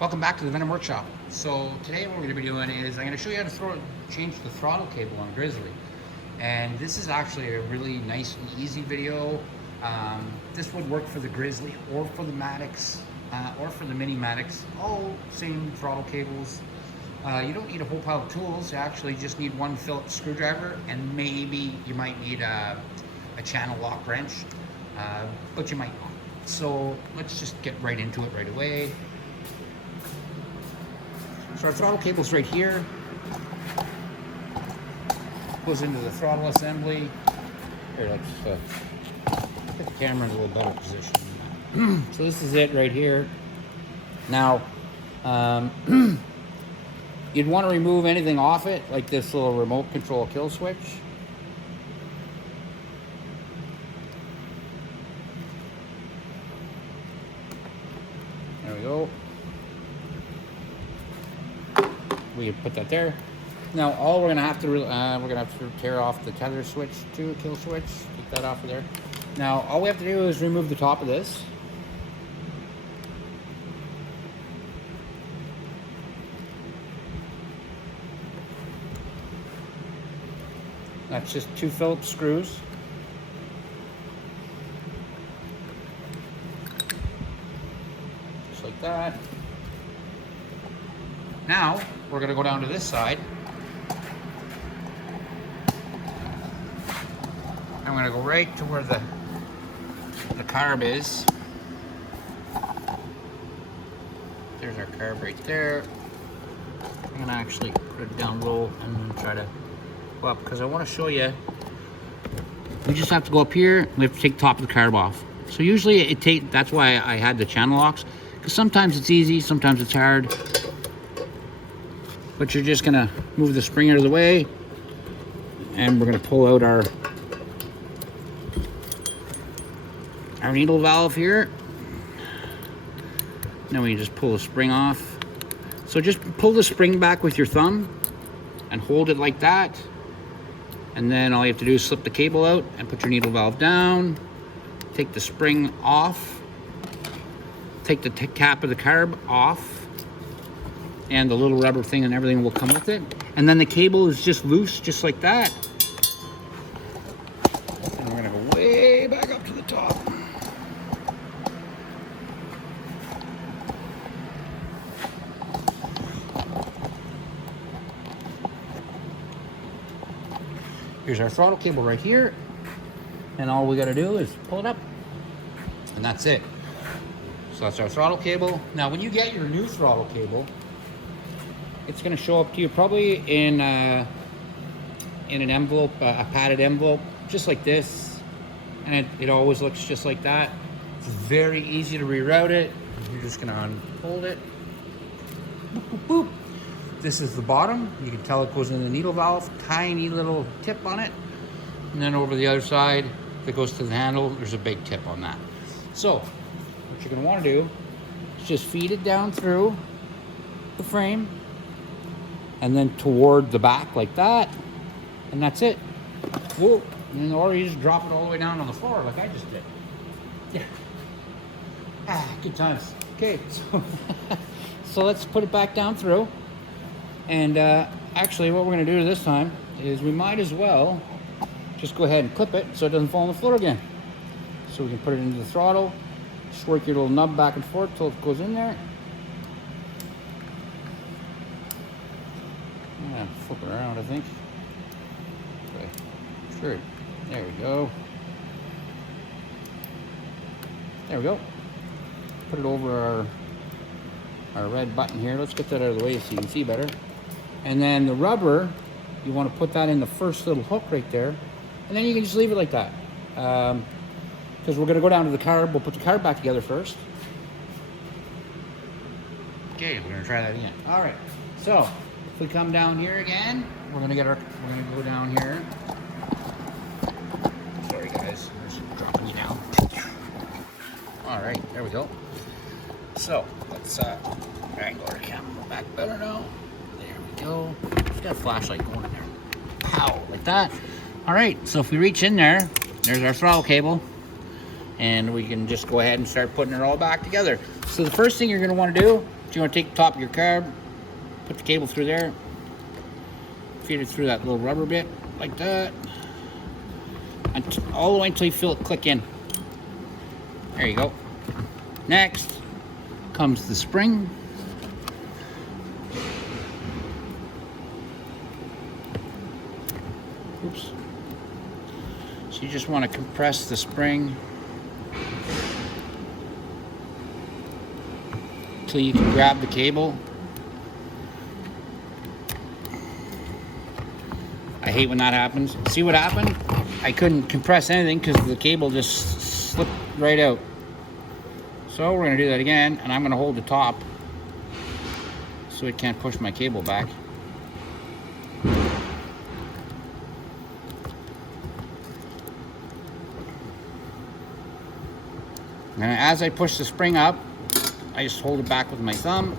Welcome back to the Venom Workshop. So today what we're going to be doing is I'm going to show you how to change the throttle cable on a Grizzly. And this is actually a really nice and easy video. This would work for the Grizzly or for the Maddox or for the Mini Maddox. All same throttle cables. You don't need a whole pile of tools. You actually just need one Phillips screwdriver, and maybe you might need a channel lock wrench, but you might not. So let's just get right into it right away. So our throttle cable's right here. Goes into the throttle assembly. Here, let's put the camera in a little better position. So this is it right here. Now, you'd want to remove anything off it, like this little remote control kill switch. There we go. We can put that there. Now, all we're gonna have to tear off the tether switch too, kill switch. Take that off of there. Now, all we have to do is remove the top of this. That's just 2 Phillips screws. Just like that. Now, we're going to go down to this side. I'm going to go right to where the carb is. There's our carb right there. I'm going to actually put it down low and then try to go up, because I want to show you. We just have to go up here. We have to take the top of the carb off. So usually that's why I had the channel locks, because sometimes it's easy, sometimes it's hard. But you're just gonna move the spring out of the way, and we're gonna pull out our needle valve here. Now we just pull the spring off. So just pull the spring back with your thumb and hold it like that. And then all you have to do is slip the cable out and put your needle valve down. Take the spring off. Take the cap of the carb off. And the little rubber thing and everything will come with it. And then the cable is just loose, just like that. And we're gonna go way back up to the top. Here's our throttle cable right here. And all we gotta do is pull it up. And that's it. So that's our throttle cable. Now, when you get your new throttle cable, it's going to show up to you probably in an envelope, a padded envelope, just like this. And it always looks just like that. It's very easy to reroute it. You're just going to unfold it. Boop, boop, boop. This is the bottom. You can tell it goes in the needle valve. Tiny little tip on it. And then over the other side, that goes to the handle, there's a big tip on that. So, what you're going to want to do is just feed it down through the frame, and then toward the back like that, and that's it. Whoa. And or you just drop it all the way down on the floor like I just did. Yeah. Good times. Okay, so let's put it back down through. And actually what we're gonna do this time is we might as well just go ahead and clip it so it doesn't fall on the floor again. So we can put it into the throttle, just work your little nub back and forth till it goes in there. Flip it around, I think. Okay, sure. There we go. There we go. Put it over our red button here. Let's get that out of the way so you can see better. And then the rubber, you want to put that in the first little hook right there. And then you can just leave it like that. Because we're going to go down to the carb. We'll put the carb back together first. Okay, we're going to try that again. All right, so if we come down here again, we're gonna go down here. Sorry guys, I'm just dropping you down. All right, there we go. So let's angle our camera back better now. There we go. Just got a flashlight going in there. Pow, like that. All right, so if we reach in there, there's our throttle cable. and we can just go ahead and start putting it all back together. So the first thing you're going to want to do is you want to take the top of your carb, put the cable through there, feed it through that little rubber bit like that, and all the way until you feel it click in. There you go. Next comes the spring. Oops. So you just want to compress the spring until you can grab the cable. I hate when that happens. See what happened? I couldn't compress anything because the cable just slipped right out. So we're going to do that again, and I'm going to hold the top so it can't push my cable back. And as I push the spring up, I just hold it back with my thumb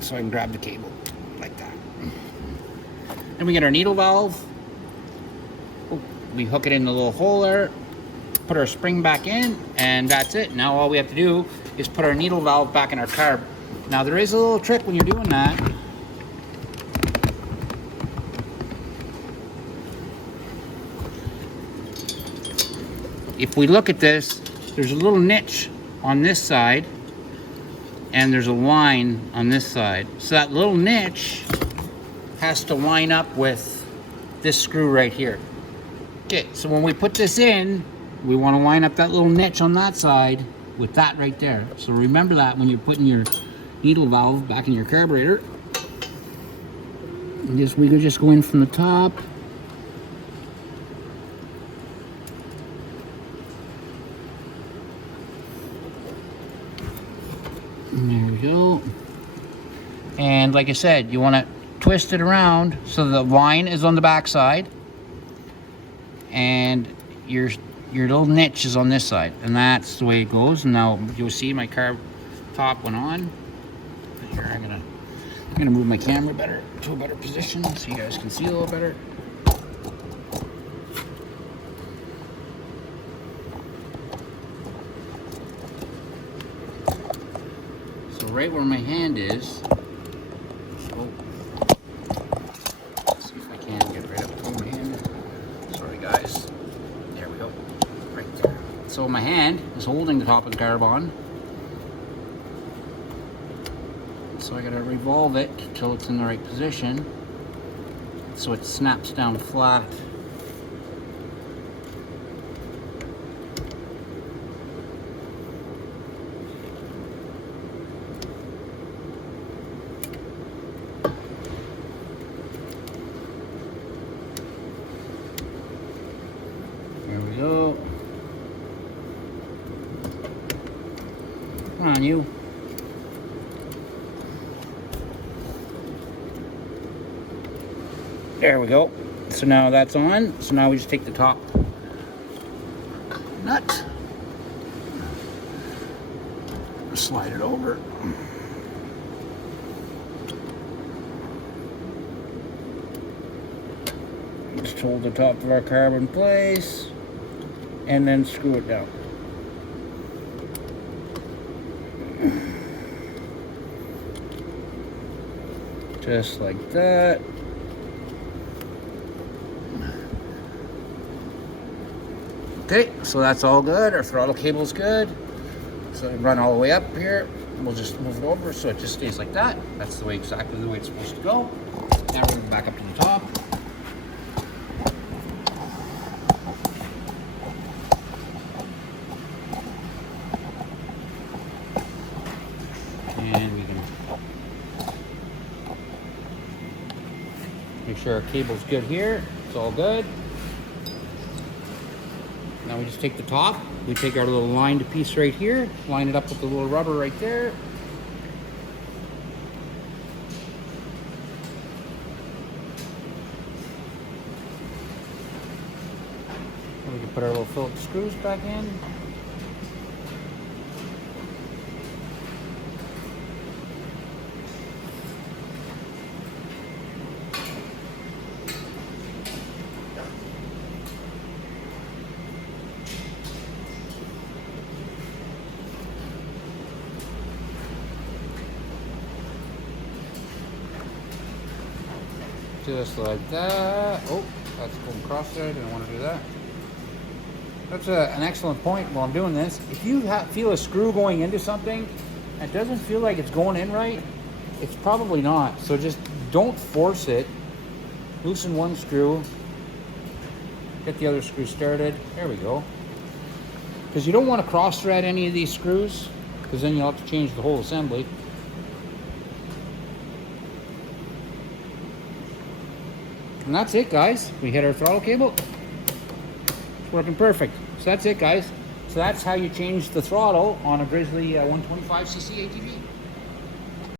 so I can grab the cable like that. Then we get our needle valve. We hook it in the little hole there, put our spring back in, and that's it. Now all we have to do is put our needle valve back in our carb. Now there is a little trick when you're doing that. If we look at this, there's a little niche on this side and there's a line on this side. So that little niche has to line up with this screw right here. Okay, so when we put this in, we want to line up that little niche on that side with that right there. So remember that when you're putting your needle valve back in your carburetor. And we could just go in from the top. And there we go. And like I said, you want to twist it around so the line is on the back side and your little niche is on this side, and that's the way it goes. And now you'll see my carb top went on. Here, I'm gonna move my camera better to a better position so you guys can see a little better. So right where my hand is, let's see if I can get right up to my hand. Sorry guys. There we go. Right there. So my hand is holding the top of the carb on. So I gotta revolve it till it's in the right position so it snaps down flat. There we go. Come on, you. There we go. So now that's on. So now we just take the top nut, slide it over. Just hold the top of our carb in place and then screw it down. Just like that. Okay, so that's all good. Our throttle cable's good. So I run all the way up here. We'll just move it over so it just stays like that. That's the way, exactly the way it's supposed to go. Now we're going back up to the top. And we can make sure our cable's good here. It's all good. Now we just take the top, we take our little lined piece right here, line it up with the little rubber right there. And we can put our little Phillips screws back in. Just like that. Oh, that's going cross there. Didn't want to do that. That's an excellent point while I'm doing this. If you feel a screw going into something and it doesn't feel like it's going in right, it's probably not. So just don't force it. Loosen one screw. Get the other screw started. There we go. Because you don't want to cross thread any of these screws, because then you'll have to change the whole assembly. And that's it, guys. We hit our throttle cable. It's working perfect. So that's it, guys. So that's how you change the throttle on a Grizzly 125cc ATV.